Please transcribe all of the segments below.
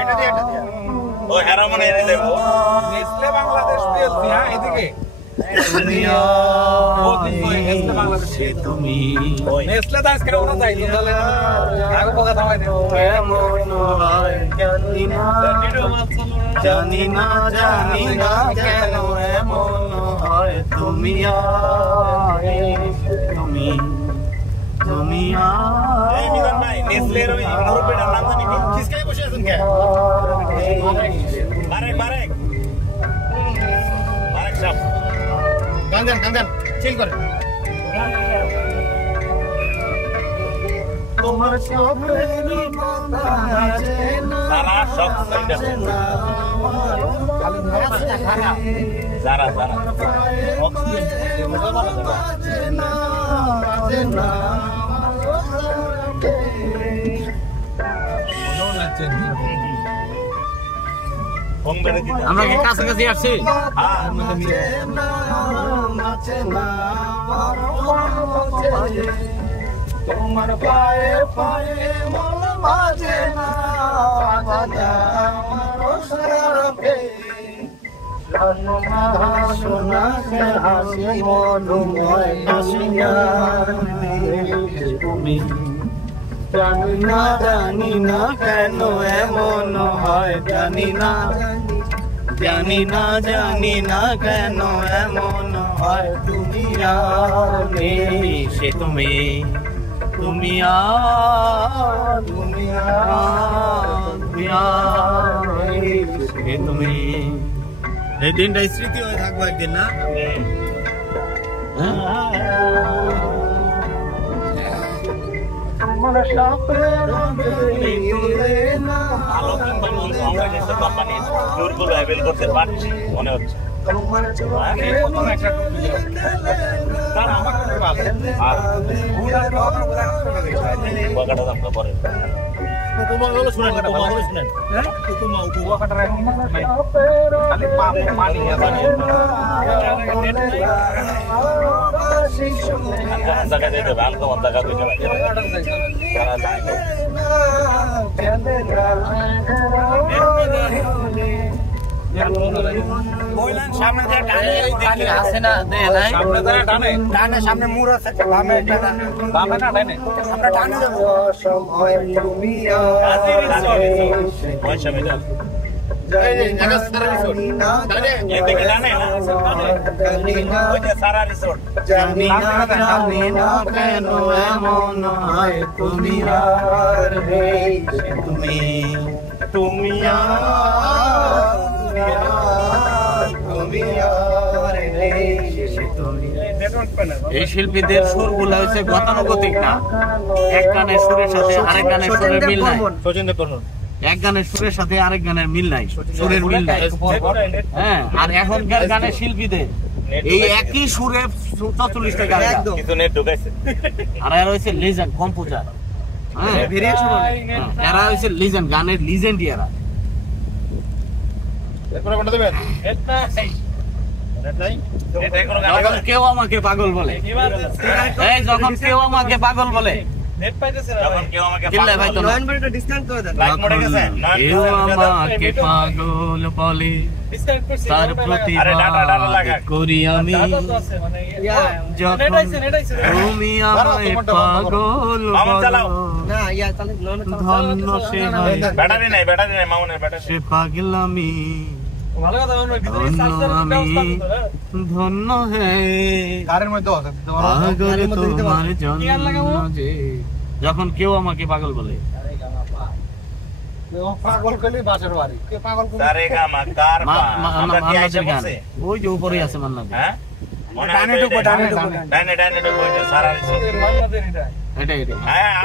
এটা দিয়ে ও হেরা মানে এনে দেব নেসলে বাংলাদেশ পেলছি হ্যাঁ এদিকে দুনিয়া ও নেসলে বাংলাদেশ তুমি নেসলে দাস কেন না যাই তাহলে আগে কথা থামাই দেব এমন হয় জানি না কেন এমন হয় তুমি এই মিজান ভাই নেসলের ওই মুরব্বিটার নাম জানি কি কিসকাই বসে আছেন কে বারেক সাহেব গান চিল করে তোমার চোখেরই মাথা আছে না সারা সব সাইডে যারা আমরা কি কাছাকাছি আসছি তোমার পায়ে পায়ে মন বাজে না সোনাকে হাসি মধুময় তুমি জানি না কেন এমন হয় জানি না কেন এমন হয় তুমি আর নেই সে তুমি এই দিনটা স্মৃতি হয়ে থাকবো একদিন না করতে পারছি মনে হচ্ছে পরে শুনেন জায়গা যেতে হবে আলকমান জায়গা সামনে মুড় আছে সারা রিসোর্ট জানি না কেন এমন হয় তুমি আর তুমি এই শিল্পীদের সুরগুলো হচ্ছে গতানুগতিক না এক গানের সুরের সাথে আরেক গানের সুরের মিল নাই এক গানের সুরের সাথে আরেক গানের মিল নাই সুরের মিল নাই হ্যাঁ আর এখনকার গানের শিল্পীদের এই একই সুরে 44টা গান আর এরা হচ্ছে লিজেন্ড কম্পোজার হ্যাঁ এরা হচ্ছে লিজেন্ড গানের লিজেন্ড এরা যখন কেউ আমাকে পাগল বলে তার প্রতি করি আমি তুমি আমায় পাগল ধন্য সে পাগলামি ধন্য যখন কেউ আমাকে পাগল বলে ওই যে উপরে আছে মান্নাদের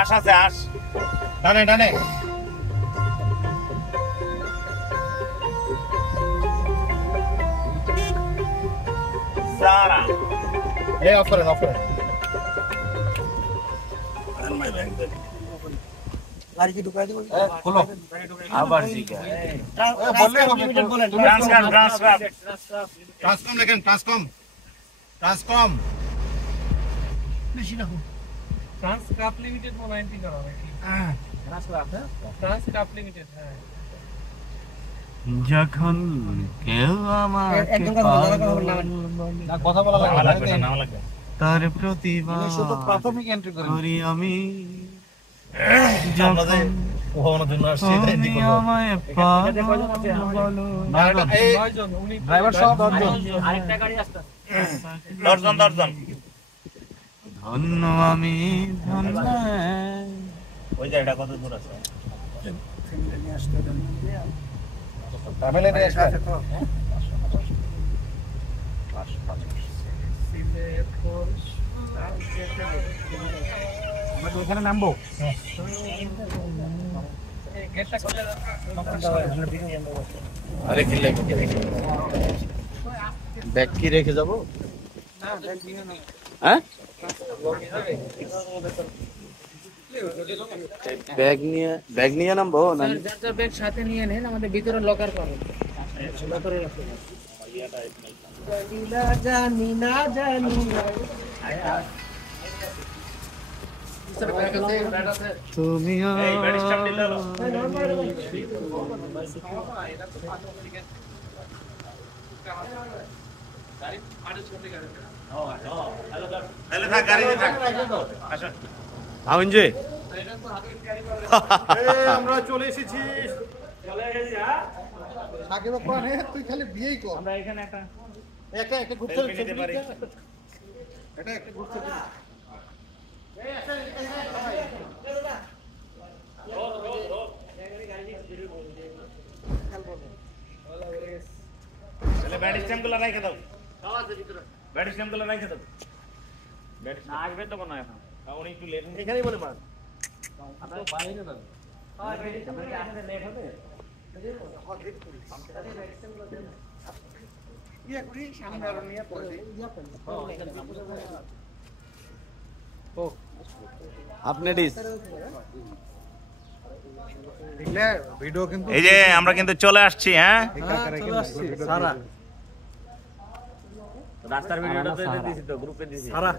আশা আছে আস ডানে Sara. Hey, offer. गाड़ी की दुकान है खोलो आवाज जी क्या बोलने ट्रांसकॉम लेकिन ट्रांसकॉम बेसी रखो ट्रांसकॉम लिमिटेड 90 करो हां ट्रांसकॉम लिमिटेड है যখন কেউ আমাকে কথা বলা লাগবে না তার প্রতিভা শুধু প্রাথমিক এন্ট্রি করি আমি যখন তুমি আমায় পাগল বলো। ড্রাইভার সহ 10 জন ধন্য আমি ধন্য ওই জায়গাটা কত দূর আছে? ফ্যামিলি নিয়ে আসবে আমরা ওখানে নামবো আরে কি ব্যাগ কি রেখে যাবো? হ্যাঁ ব্যাগ নিয়ে নামবো না? ব্যাগ সাথে নিয়ে নেন, আমাদের ভিতরে লকার পাবেন। তুমি আমিন জি আমরা চলে এসেছি সাকিব খান তুই খালি বিয়েই কর আমরা এখানে একটা একটা গ্রুপ ছবি নিতে পারি এটা একটা গ্রুপ ছবি তাহলে ব্যাড স্ট্যাম্পগুলো রেখে দাও। ব্যাড স্ট্যাম্পগুলো রেখে দাও। ব্যাড না আসবে তো কোনো এখন। উনি একটু লেট এখানেই বলে মার আপনারা বাইরে না আপনারা আসলে লেট হবে। ইয়া করি সামনে আর নিয়ে পড়ে ও আপনি ডিস দেখলে ভিডিও কিন্তু এই যে আমরা কিন্তু চলে আসছি, হ্যাঁ চলে আসছি সারা রাস্তার ভিডিওটা তো দিছি তো গ্রুপে দিছি। সারা